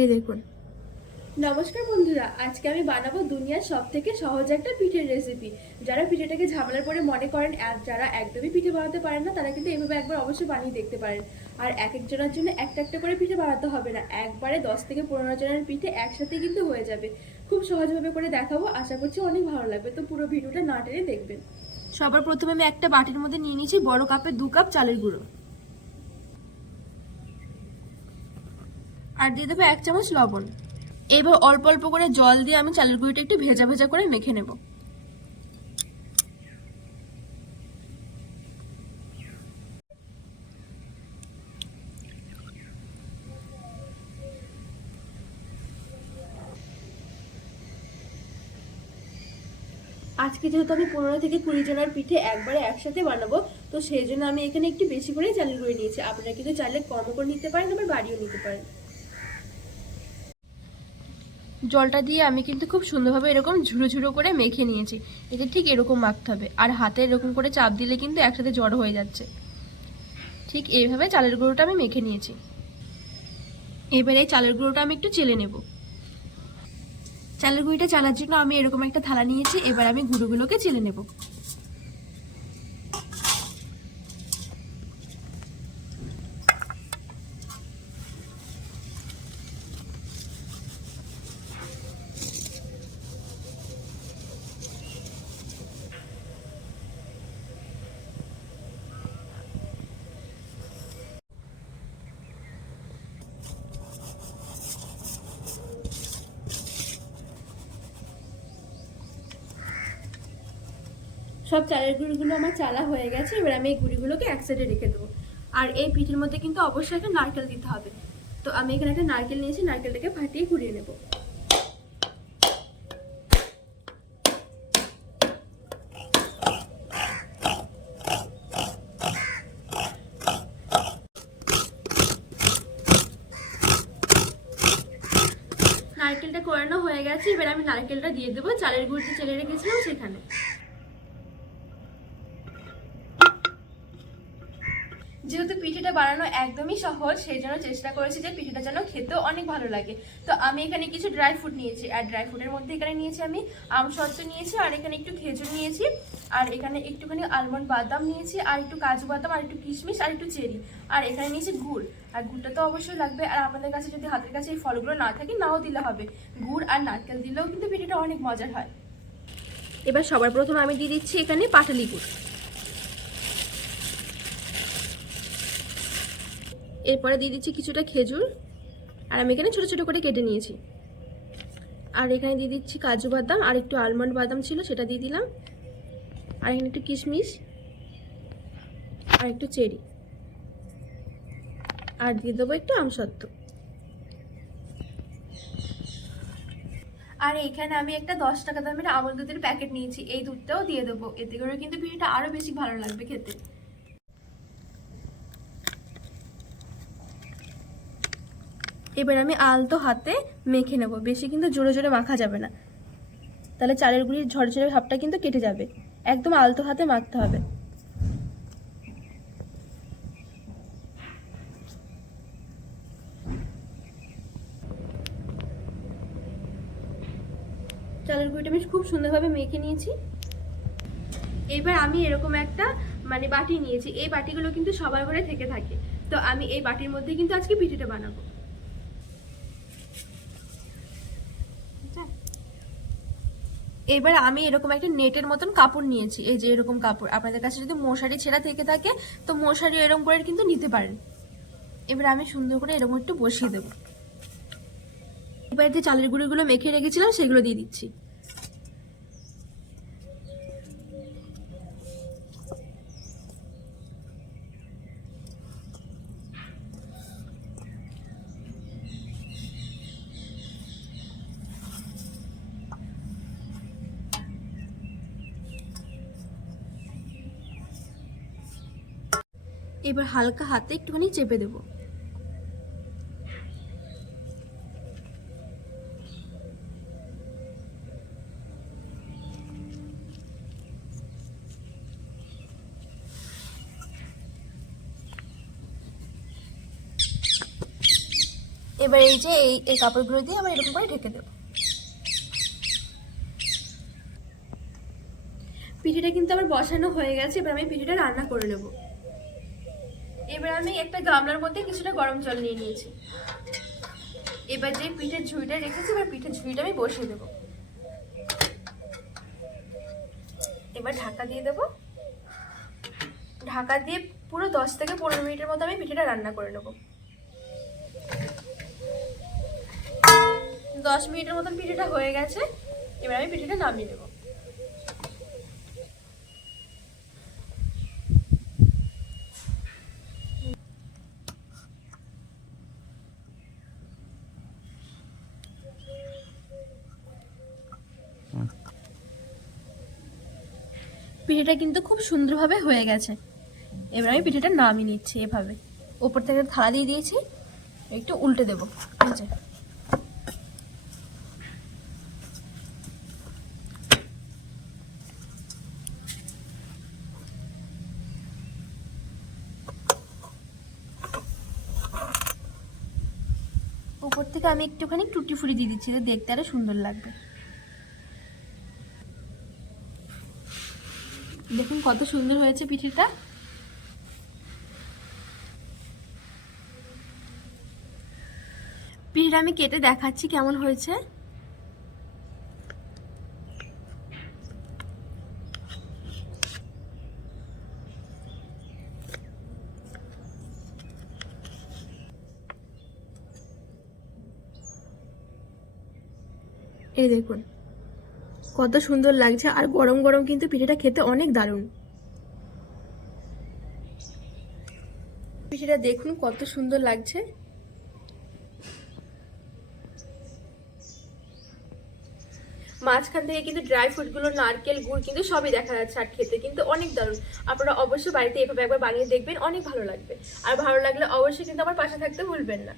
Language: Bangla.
এই দেখুন। নমস্কার বন্ধুরা আজকে আমি বানাবো দুনিয়ার সব থেকে সহজ একটা পিঠের রেসিপি যারা পিঠেটাকে ঝামেলার পরে মনে করেন যারা একদমই পিঠে বানাতে পারেন না তারা কিন্তু এভাবে একবার অবশ্যই বানিয়ে দেখতে পারেন। আর এক একজনের জন্য একটা একটা করে পিঠে বানাতে হবে না। একবারে দশ থেকে পনেরো জনের পিঠে একসাথে কিন্তু হয়ে যাবে। খুব সহজভাবে করে দেখাবো আশা করছি অনেক ভালো লাগবে। তো পুরো ভিডিওটা না টেনে দেখবেন। সবার প্রথমে আমি একটা বাটির মধ্যে নিয়ে নিয়েছি বড় কাপে দু কাপ চালের গুঁড়ো। আর দিয়ে দেবো এক চামচ লবণ। এবার অল্প অল্প করে জল দিয়ে আমি চালের গুঁড়িটা একটু ভেজা ভেজা করে মেখে নেব। আজকে যেহেতু আমি পনেরো থেকে কুড়ি জনের পিঠে একবারে একসাথে বানাবো, তো সেই জন্য আমি এখানে একটু বেশি করে চালের গুঁড়ি নিয়েছি। আপনারা কিন্তু চাইলে কম করে নিতে পারেন, আবার বাড়িও নিতে পারেন। জলটা দিয়ে আমি কিন্তু খুব সুন্দরভাবে এরকম ঝুড়ো ঝুড়ো করে মেখে নিয়েছি। এতে ঠিক এরকম মাখতে হবে। আর হাতে এরকম করে চাপ দিলে কিন্তু একসাথে জড়ো হয়ে যাচ্ছে। ঠিক এইভাবে চালের গুঁড়োটা আমি মেখে নিয়েছি। এবারে এই চালের গুঁড়োটা আমি একটু চেলে নেব। চালের গুঁড়িটা চালার জন্য আমি এরকম একটা থালা নিয়েছি। এবার আমি গুঁড়োগুলোকে চেলে নেব। সব চালের গুঁড়িগুলো আমার চালা হয়ে গেছে, এবার আমি এই গুঁড়িগুলোকে এক সাইডে রেখে দেবো। আর এই পিঠের মধ্যে কিন্তু অবশ্যই একটা নারকেল দিতে হবে। তো আমি এখানে একটা নারকেল নিয়েছি, নারকেলটাকে ফাটিয়ে ঘুরিয়ে নেব। নারকেলটা করানো হয়ে গেছে, এবার আমি নারকেলটা দিয়ে দেবো। চালের গুঁড়িতে চেলে রেখেছিলাম সেখানে। যেহেতু পিঠেটা বানানো একদমই সহজ, সেই জন্য চেষ্টা করেছি যে পিঠেটা যেন খেতেও অনেক ভালো লাগে। তো আমি এখানে কিছু ড্রাই ফ্রুট নিয়েছি, আর ড্রাই ফ্রুটের মধ্যে এখানে নিয়েছি আমি আম আমসত্ত্ব নিয়েছি, আর এখানে একটু খেজুর নিয়েছি, আর এখানে একটুখানি আলমন্ড বাদাম নিয়েছি, আর একটু কাজু বাদাম, আর একটু কিশমিশ, আর একটু চেরি, আর এখানে নিয়েছি গুড়। আর গুড়টা তো অবশ্যই লাগবে, আর আপনাদের কাছে যদি হাতের কাছে এই ফলগুলো না থাকে, নাও দিলে হবে। গুড় আর নারকেল দিলেও কিন্তু পিঠেটা অনেক মজার হয়। এবার সবার প্রথমে আমি দিয়ে দিচ্ছি এখানে পাটালি গুড়। এরপরে দিয়ে দিচ্ছি কিছুটা খেজুর, আর আমি এখানে ছোটো ছোটো করে কেটে নিয়েছি। আর এখানে দিয়ে দিচ্ছি কাজু বাদাম, আর একটু আলমন্ড বাদাম ছিল সেটা দিয়ে দিলাম। আর এখানে একটু কিশমিশ, আর একটু চেরি। আর দিয়ে দেবো একটু আমসত্ত্ব। আর এখানে আমি একটা দশ টাকা দামের আমল দুধের প্যাকেট নিয়েছি, এই দুধটাও দিয়ে দেবো। এতে করে কিন্তু পিঠাটা আরও বেশি ভালো লাগবে খেতে। এবার আমি আলতো হাতে মেখে নেব। বেশি কিন্তু জোরে জোরে মাখা যাবে না। তাহলে চালের গুঁড়ির ঝরঝরে ভাবটা কিন্তু কেটে যাবে। একদম আলতো হাতে মাখতে হবে। চালের গুঁড়িটা আমি খুব সুন্দরভাবে মেখে নিয়েছি। এবার আমি এরকম একটা মানে বাটি নিয়েছি। এই বাটিগুলো কিন্তু সবার ঘরে থেকে থাকে। তো আমি এই বাটির মধ্যে কিন্তু আজকে পিঠেটা বানাবো। এবার আমি এরকম একটা নেটের মতন কাপড় নিয়েছি। এই যে এরকম কাপড়। আপনাদের কাছে যদি মশারি ছেঁড়া থেকে থাকে, তো মশারি এরকম করে কিন্তু নিতে পারেন। এবার আমি সুন্দর করে এরকম একটু বসিয়ে দেবো। এবার যে চালের গুঁড়িগুলো মেখে রেখেছিলাম, সেগুলো দিয়ে দিচ্ছি। এবার হালকা হাতে একটুখানি চেপে দেবো। এবার এই যে এই এই কাপড়গুলো দিয়ে আবার এরকম করে ঢেকে দেবো। পিঠেটা কিন্তু আমার বসানো হয়ে গেছে, এবার আমি পিঠেটা রান্না করে নেব। এবার আমি একটা গামলার মধ্যে কিছুটা গরম জল নিয়ে নিয়েছি। এবার যে পিঠের ঝুড়িটা রেখেছি, এবার পিঠের ঝুড়িটা আমি বসিয়ে দেবো। এবার ঢাকা দিয়ে দেবো। ঢাকা দিয়ে পুরো দশ থেকে পনেরো মিনিটের মতো আমি পিঠেটা রান্না করে নেব। দশ মিনিটের মতন পিঠেটা হয়ে গেছে, এবার আমি পিঠেটা নামিয়ে নেব। পিঠেটা কিন্তু খুব সুন্দরভাবে হয়ে গেছে। এবার আমি পিঠেটা নামিয়ে নিচ্ছি এভাবে। ওপর থেকে থালা দিয়ে দিয়েছি, একটু উল্টে দেবো এই যে উপর থেকে আমি একটুখানি টুটি ফুটি দিয়ে দিচ্ছি দেখতে আরও সুন্দর লাগবে। দেখুন কত সুন্দর হয়েছে পিঠেটা। পিঠেটা আমি কেটে দেখাচ্ছি কেমন হয়েছে। এই দেখুন। কত সুন্দর লাগছে, আর গরম গরম কিন্তু পিঠেটা খেতে অনেক দারুণ। পিঠেটা দেখুন কত সুন্দর লাগছে। মাঝখান থেকে কিন্তু ড্রাই ফ্রুটগুলো নারকেল, গুড় কিন্তু সবই দেখা যাচ্ছে আর খেতে কিন্তু অনেক দারুণ। আপনারা অবশ্যই বাড়িতে এভাবে একবার বানিয়ে দেখবেন, অনেক ভালো লাগবে। আর ভালো লাগলে অবশ্যই কিন্তু আমার পাশে থাকতে ভুলবেন না।